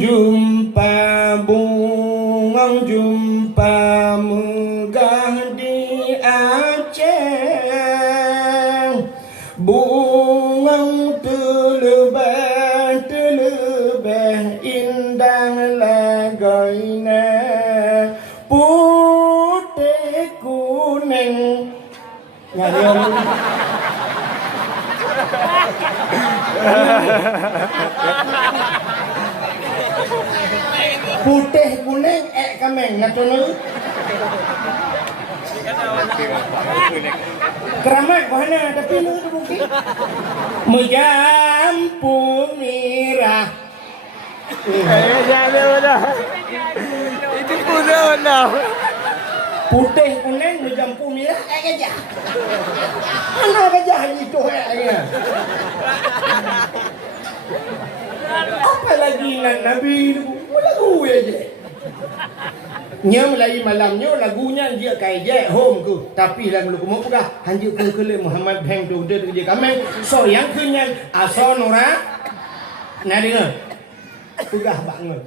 jumpa bungang jumpa megah di Aceh, bungang telebah indah lagainya, putih kuning putih kuning kameng natunu keramat kohana tapi lu tu bukti menjampu mirah Itu pun putih kuning menjampu mirah gajah mana gajah itu apa lagi nak Nabi tu lagu aja nya Melayu malamnya lagunya dia kayak home tu tapi lagu lu mau pegah hanjuk ke Muhammad Hang tu dia kerja kami so yang kunyan asal nora nah dengar pegah banget